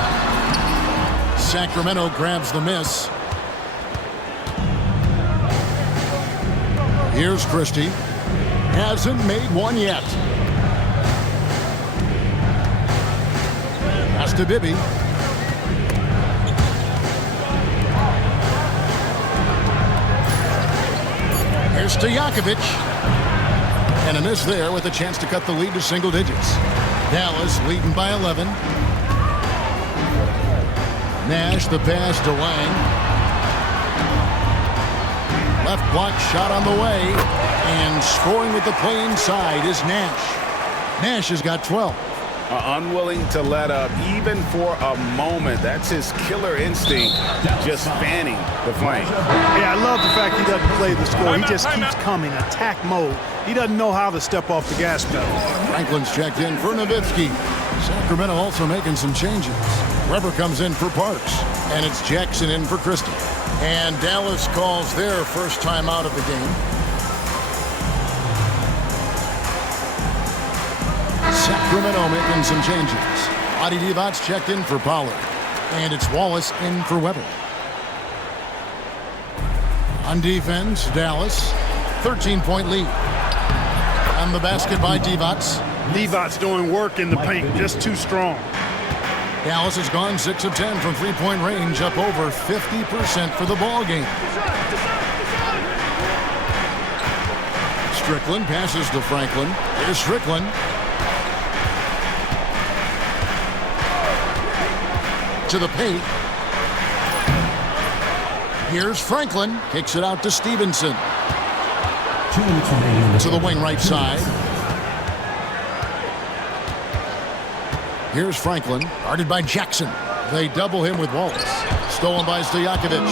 Sacramento grabs the miss. Here's Christie. Hasn't made one yet. Pass to Bibby. Stojakovic. And a miss there with a chance to cut the lead to single digits. Dallas leading by 11. Nash the pass to Wang. Left block shot on the way. And scoring with the play inside is Nash. Nash has got 12. Unwilling to let up even for a moment. That's his killer instinct, just fanning the flame. Yeah, I love the fact he doesn't play the score. He just keeps coming, attack mode. He doesn't know how to step off the gas pedal. Franklin's checked in for Nowitzki. Sacramento also making some changes. Weber comes in for Parks, and it's Jackson in for Christie. And Dallas calls their first time out of the game. Sacramento making some changes. Adi Divac checked in for Pollard. And it's Wallace in for Weber. On defense, Dallas, 13-point lead. On the basket by Divac. Divac doing work in the paint, just too strong. Dallas has gone 6 of 10 from three-point range, up over 50% for the ball game. Strickland passes to Franklin. Here's Strickland. To the paint. Here's Franklin. Kicks it out to Stevenson. 2 minutes remaining. To the wing right side. Here's Franklin. Guarded by Jackson. They double him with Wallace. Stolen by Stojakovic.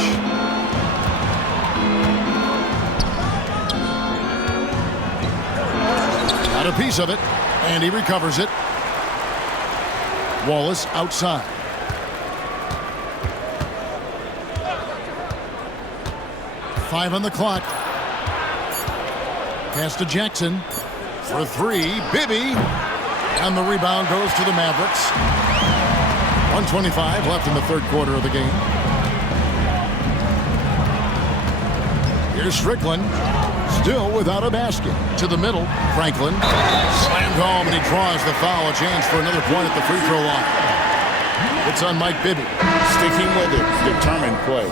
Got a piece of it. And he recovers it. Wallace outside. Five on the clock. Pass to Jackson. For three. Bibby. And the rebound goes to the Mavericks. 1:25 left in the third quarter of the game. Here's Strickland. Still without a basket. To the middle. Franklin. Slammed home and he draws the foul. A chance for another point at the free throw line. It's on Mike Bibby. Sticking with it. Determined play.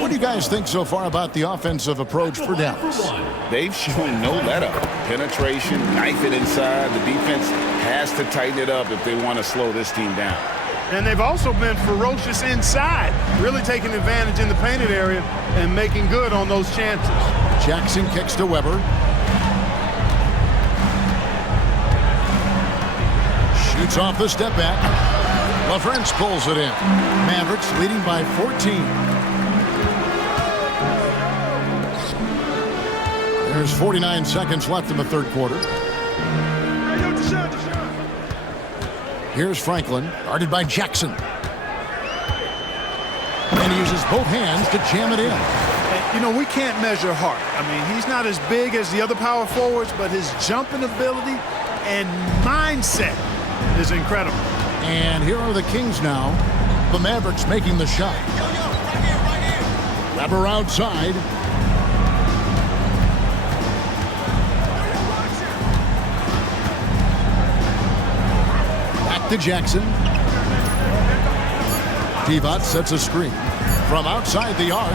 What do you guys think so far about the offensive approach for Dallas? They've shown no let-up. Penetration, knife it inside. The defense has to tighten it up if they want to slow this team down. And they've also been ferocious inside, really taking advantage in the painted area and making good on those chances. Jackson kicks to Weber. Shoots off the step back. LaFrance pulls it in. Mavericks leading by 14. There's 49 seconds left in the third quarter. Here's Franklin, guarded by Jackson. And he uses both hands to jam it in. You know, we can't measure Hart. I mean, he's not as big as the other power forwards, but his jumping ability and mindset is incredible. And here are the Kings now. The Mavericks making the shot. Weber outside. To Jackson. Divac sets a screen from outside the arc.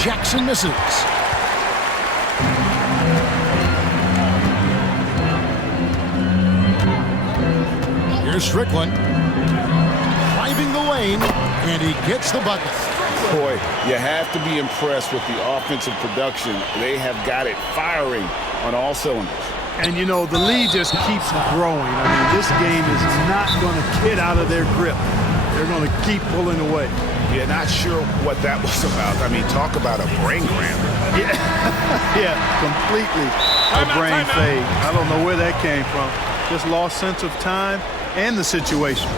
Jackson misses. Here's Strickland driving the lane, and he gets the bucket. Boy, you have to be impressed with the offensive production. They have got it firing on all cylinders. And, you know, the lead just keeps growing. I mean, this game is not going to get out of their grip. They're going to keep pulling away. Yeah, not sure what that was about. I mean, talk about a brain cramp. Yeah, yeah, completely a brain fade. I don't know where that came from. Just lost sense of time and the situation.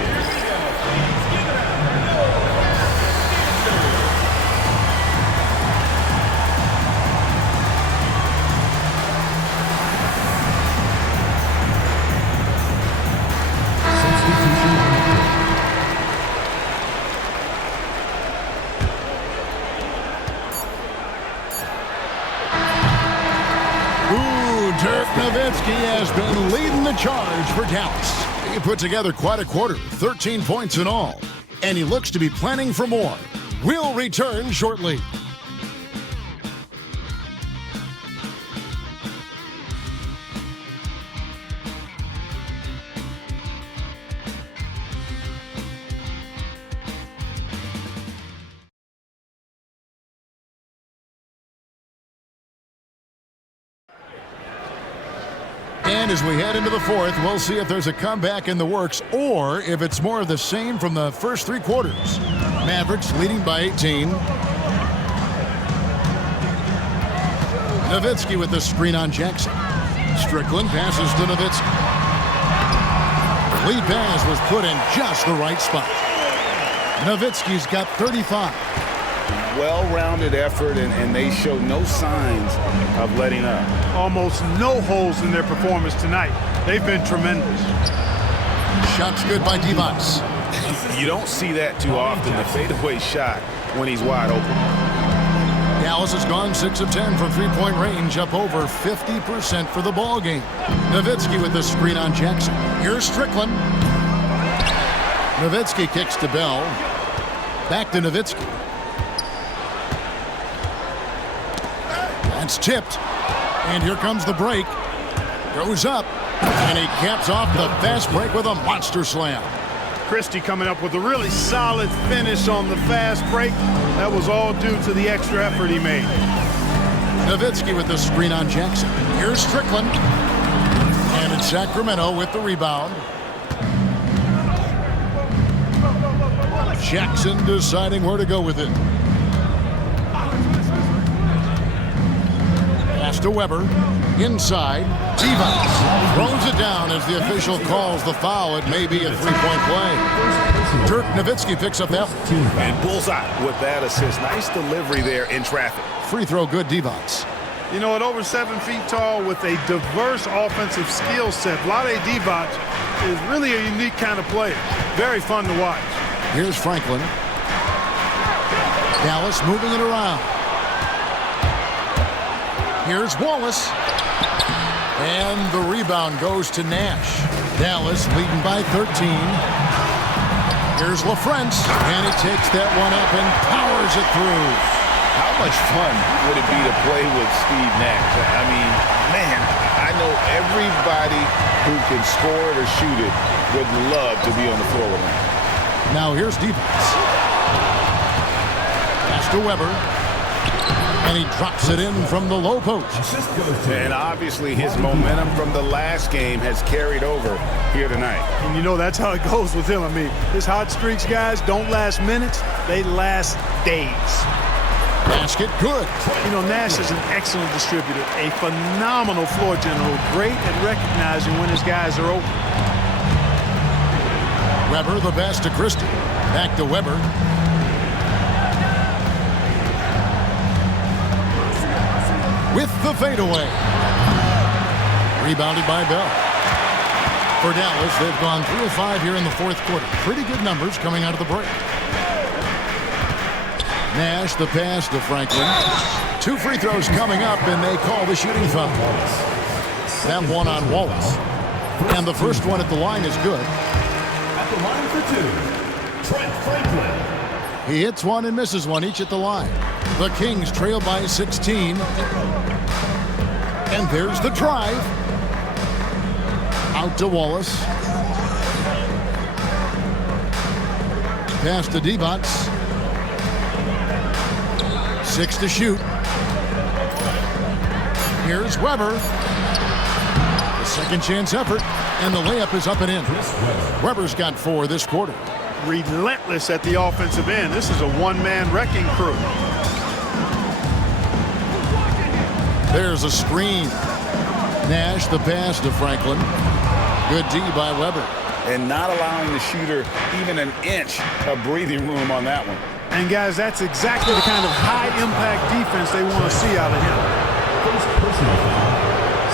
Nowitzki has been leading the charge for Dallas. He put together quite a quarter, 13 points in all, and he looks to be planning for more. We'll return shortly. And as we head into the fourth, we'll see if there's a comeback in the works or if it's more of the same from the first three quarters. Mavericks leading by 18. Nowitzki with the screen on Jackson. Strickland passes to Nowitzki. Lead pass was put in just the right spot. Nowitzki's got 35. Well-rounded effort, and they show no signs of letting up. Almost no holes in their performance tonight. They've been tremendous. Shot's good by Divac. You don't see that too often, the fadeaway shot when he's wide open. Dallas has gone 6 of 10 from three-point range, up over 50% for the ball game. Nowitzki with the screen on Jackson. Here's Strickland. Nowitzki kicks to Bell. Back to Nowitzki. That's tipped. And here comes the break. Goes up. And he caps off the fast break with a monster slam. Christie coming up with a really solid finish on the fast break. That was all due to the extra effort he made. Nowitzki with the screen on Jackson. Here's Strickland. And it's Sacramento with the rebound. Jackson deciding where to go with it. Pass to Weber. Inside. Divac throws it down as the official calls the foul. It may be a three-point play. Dirk Nowitzki picks up that. And bullseye with that assist. Nice delivery there in traffic. Free throw good, Divac. You know, at over 7 feet tall with a diverse offensive skill set, Vlade Divac is really a unique kind of player. Very fun to watch. Here's Franklin. Dallas moving it around. Here's Wallace. And the rebound goes to Nash. Dallas leading by 13. Here's LaFrance. And he takes that one up and powers it through. How much fun would it be to play with Steve Nash? I mean, man, I know everybody who can score it or shoot it would love to be on the floor with him. Now here's Divac. Pass to Weber. And he drops it in from the low post. And obviously his momentum from the last game has carried over here tonight. And you know that's how it goes with him. I mean, his hot streaks, guys, don't last minutes. They last days. Basket good. You know, Nash is an excellent distributor, a phenomenal floor general, great at recognizing when his guys are open. Weber the pass to Christie. Back to Weber. With the fadeaway. Rebounded by Bell. For Dallas, they've gone 3 of 5 here in the fourth quarter. Pretty good numbers coming out of the break. Nash the pass to Franklin. 2 free throws coming up, and they call the shooting foul. That one on Wallace. And the first one at the line is good. At the line for 2, Trent Franklin. He hits one and misses one, each at the line. The Kings trail by 16. And there's the drive. Out to Wallace. Pass to Divac. 6 to shoot. Here's Weber. The second chance effort. And the layup is up and in. Weber's got 4 this quarter. Relentless at the offensive end. This is a one-man wrecking crew. There's a screen. Nash the pass to Franklin. Good D by Weber. And not allowing the shooter even an inch of breathing room on that one. And guys, that's exactly the kind of high-impact defense they want to see out of him. First personal foul.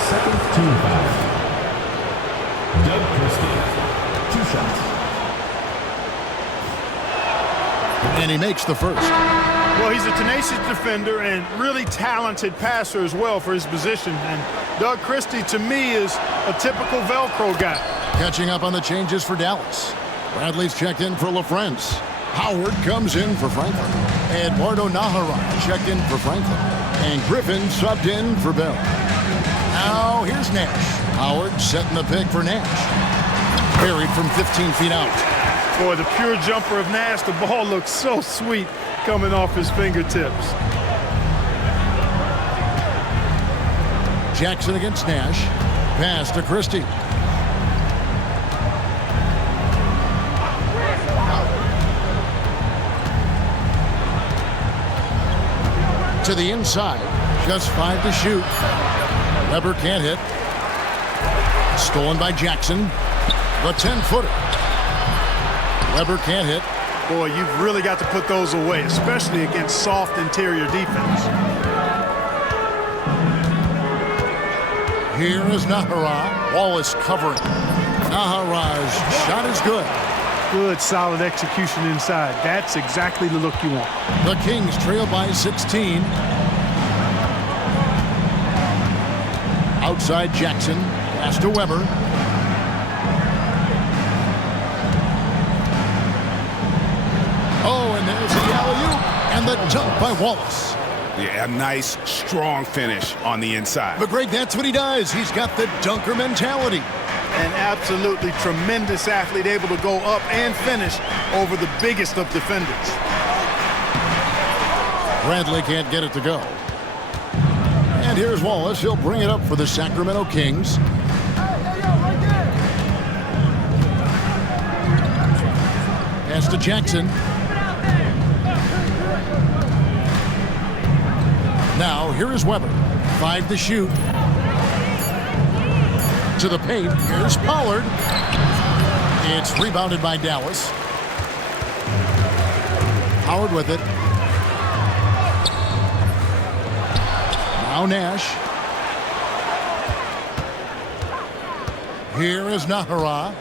Second team foul. Doug Christie. 2 shots. And he makes the first. Well, he's a tenacious defender and really talented passer as well for his position. And Doug Christie, to me, is a typical Velcro guy. Catching up on the changes for Dallas. Bradley's checked in for LaFrance. Howard comes in for Franklin. Eduardo Najaraj checked in for Franklin. And Griffin subbed in for Bell. Now here's Nash. Howard setting the pick for Nash. Carried from 15 feet out. Boy, the pure jumper of Nash, the ball looks so sweet coming off his fingertips. Jackson against Nash. Pass to Christie. To the inside. Just 5 to shoot. Weber can't hit. Stolen by Jackson. The 10-footer. Weber can't hit. Boy, you've really got to put those away, especially against soft interior defense. Here is Nahara. Wallace covering. Nahara's shot is good. Good, solid execution inside. That's exactly the look you want. The Kings trail by 16. Outside Jackson. Pass to Weber. Oh, and there's the alley-oop and the dunk by Wallace. Yeah, a nice, strong finish on the inside. But Greg, that's what he does. He's got the dunker mentality. An absolutely tremendous athlete, able to go up and finish over the biggest of defenders. Bradley can't get it to go. And here's Wallace. He'll bring it up for the Sacramento Kings. Pass to Jackson. Now, here is Weber. 5 to shoot. To the paint. Here's Pollard. It's rebounded by Dallas. Howard with it. Now Nash. Here is Nahara.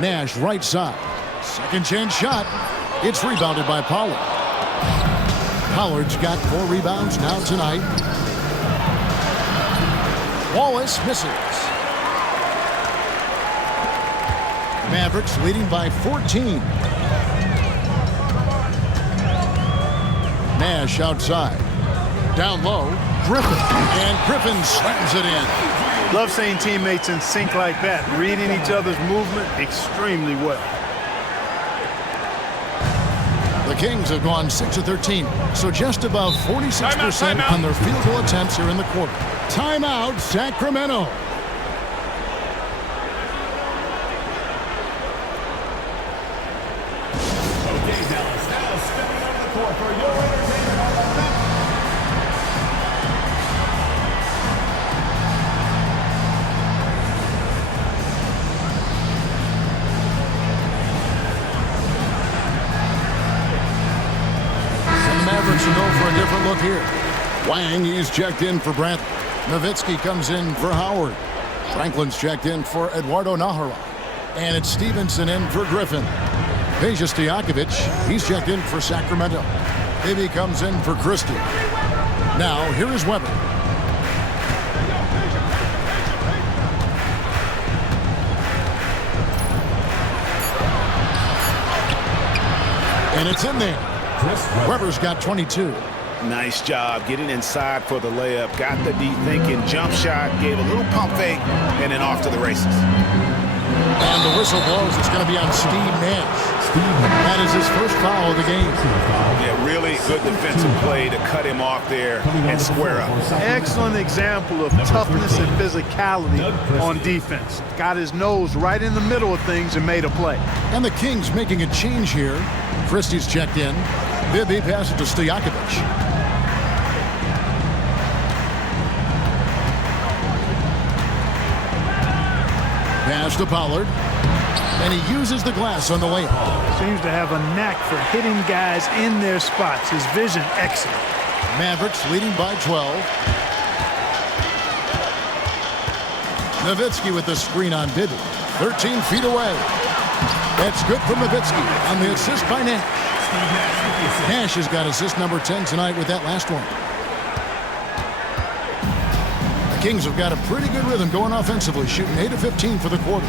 Nash right side. Second chance shot. It's rebounded by Pollard. Pollard's got 4 rebounds now tonight. Wallace misses. Mavericks leading by 14. Nash outside. Down low. Griffin. And Griffin slams it in. Love seeing teammates in sync like that, reading each other's movement extremely well. The Kings have gone 6 of 13, so just above 46% on their field goal attempts here in the quarter. Timeout, Sacramento. Okay, Dallas, now stepping on the court for your entertainment on the bench. And the Mavericks will go for a different look here. Wang, he's checked in for Brantley. Nowitzki comes in for Howard. Franklin's checked in for Eduardo Nahara. And it's Stevenson in for Griffin. Peja Stojakovic, he's checked in for Sacramento. Bibby comes in for Christie. Now, here is Weber. And it's in there. Weber's got 22. Nice job getting inside for the layup. Got the deep thinking jump shot, gave a little pump fake, and then off to the races. And the whistle blows. It's going to be on Steve Nash. That is his first foul of the game. Yeah, really good defensive play to cut him off there and square up. Excellent example of toughness and physicality on defense. Got his nose right in the middle of things and made a play. And the Kings making a change here. Christie's checked in. Bibby passes to Stojakovic. Pass to Pollard. And he uses the glass on the layup. Seems to have a knack for hitting guys in their spots. His vision excellent. Mavericks leading by 12. Nowitzki with the screen on Bibby. 13 feet away. That's good from Nowitzki on the assist by Nash. Nash has got assist number 10 tonight with that last one. The Kings have got a pretty good rhythm going offensively, shooting 8 of 15 for the quarter.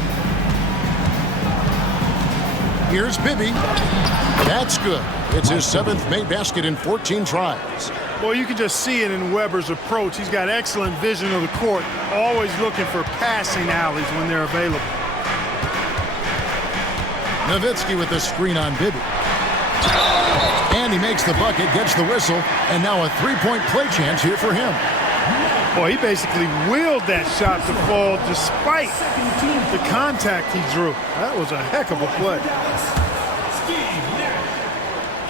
Here's Bibby. That's good. It's his 7th made basket in 14 tries. Boy, you can just see it in Weber's approach. He's got excellent vision of the court, always looking for passing alleys when they're available. Nowitzki with the screen on Bibby. And he makes the bucket, gets the whistle, and now a three-point play chance here for him. Boy, he basically willed that shot to fall despite the contact he drew. That was a heck of a play.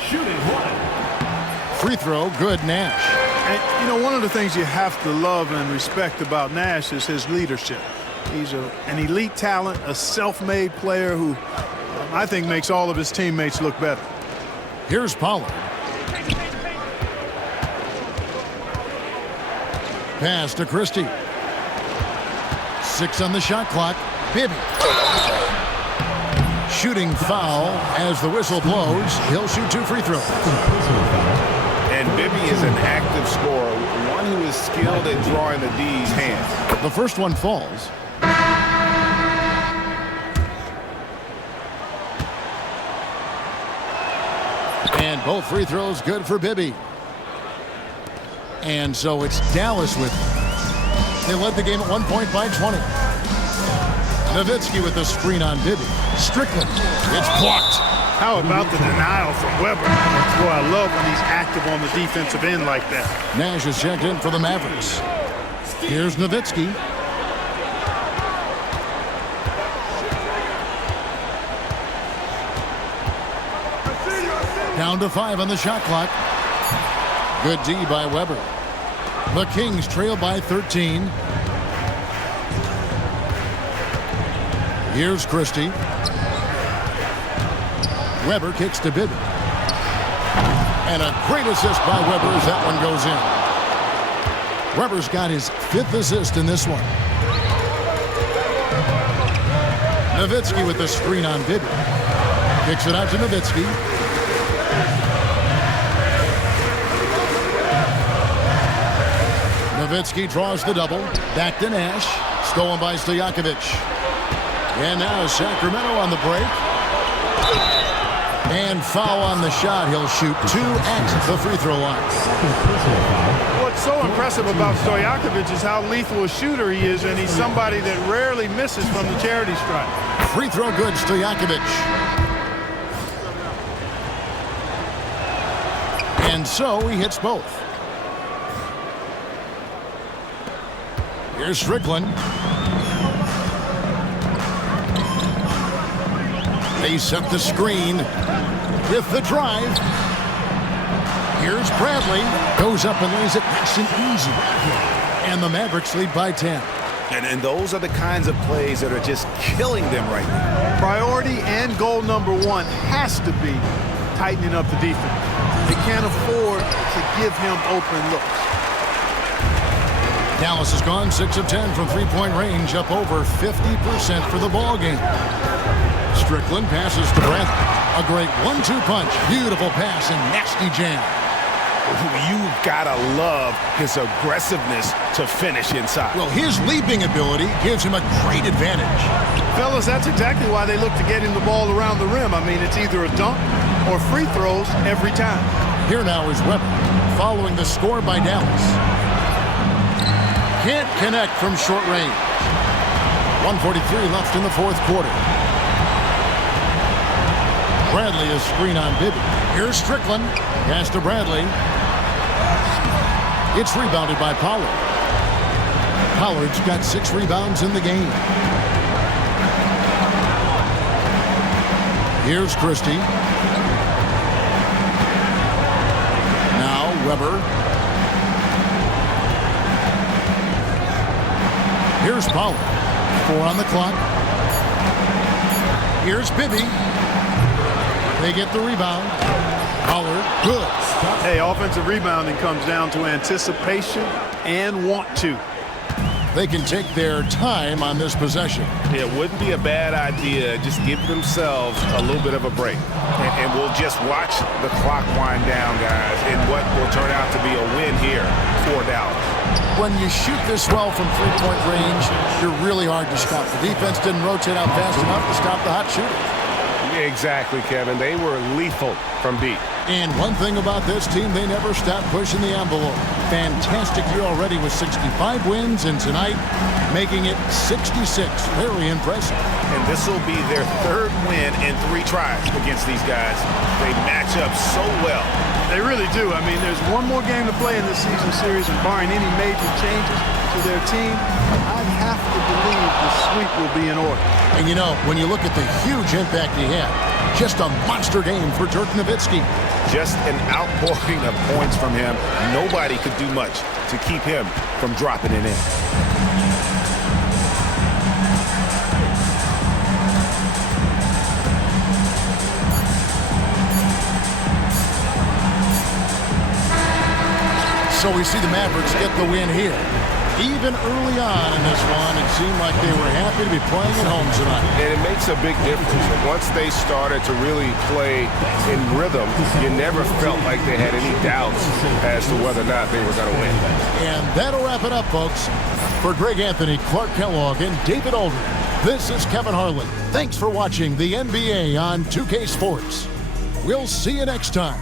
Shooting one. Free throw, good, Nash. And, you know, one of the things you have to love and respect about Nash is his leadership. He's an elite talent, a self-made player who I think makes all of his teammates look better. Here's Pollard. Pass to Christie. 6 on the shot clock. Bibby. Shooting foul as the whistle blows. He'll shoot 2 free throws. And Bibby is an active scorer, one who is skilled at drawing the D's hands. The first one falls. And both free throws good for Bibby. And so it's Dallas with it. They led the game at 1 point by 20. Nowitzki with the screen on Bibby. Strickland. It's blocked. How about the denial from Weber? Boy, I love when he's active on the defensive end like that. Nash is checked in for the Mavericks. Here's Nowitzki. Down to 5 on the shot clock. Good D by Weber. The Kings trail by 13. Here's Christie. Weber kicks to Bibby. And a great assist by Weber as that one goes in. Weber's got his 5th assist in this one. Nowitzki with the screen on Bibby. Kicks it out to Nowitzki. Nowitzki draws the double. Back to Nash. Stolen by Stojakovic. And now Sacramento on the break. And foul on the shot. He'll shoot 2 at the free throw line. What's so impressive about Stojakovic is how lethal a shooter he is, and he's somebody that rarely misses from the charity stripe. Free throw good, Stojakovic. And so he hits both. Here's Strickland. They set the screen with the drive. Here's Bradley. Goes up and lays it nice and easy. And the Mavericks lead by 10. And those are the kinds of plays that are just killing them right now. Priority and goal number 1 has to be tightening up the defense. They can't afford to give him open looks. Dallas has gone 6 of 10 from three-point range, up over 50% for the ball game. Strickland passes to Bradley. A great 1-2 punch. Beautiful pass and nasty jam. You've got to love his aggressiveness to finish inside. Well, his leaping ability gives him a great advantage. Fellas, that's exactly why they look to get him the ball around the rim. I mean, it's either a dunk or free throws every time. Here now is Weber, following the score by Dallas. Can't connect from short range. 1:43 left in the 4th quarter. Bradley is screen on Bibby. Here's Strickland. Pass to Bradley. It's rebounded by Pollard. Pollard's got 6 rebounds in the game. Here's Christie. Now Weber. Here's Pollard. 4 on the clock. Here's Bibby. They get the rebound. Pollard, good. Hey, offensive rebounding comes down to anticipation and want to. They can take their time on this possession. It wouldn't be a bad idea. Just give themselves a little bit of a break. And we'll just watch the clock wind down, guys, in what will turn out to be a win here for Dallas. When you shoot this well from three-point range, you're really hard to stop. The defense didn't rotate out fast enough to stop the hot shooter. Exactly, Kevin. They were lethal from deep. And one thing about this team, they never stop pushing the envelope. Fantastic year already with 65 wins, and tonight making it 66. Very impressive. And this will be their third win in 3 tries against these guys. They match up so well. They really do. I mean, there's one more game to play in this season series, and barring any major changes to their team, I'd have to believe the sweep will be in order. And you know, when you look at the huge impact he had, just a monster game for Dirk Nowitzki. Just an outpouring of points from him. Nobody could do much to keep him from dropping it in. So we see the Mavericks get the win here. Even early on in this one, it seemed like they were happy to be playing at home tonight. And it makes a big difference. Once they started to really play in rhythm, you never felt like they had any doubts as to whether or not they were going to win. And that'll wrap it up, folks. For Greg Anthony, Clark Kellogg, and David Aldridge, this is Kevin Harlan. Thanks for watching the NBA on 2K Sports. We'll see you next time.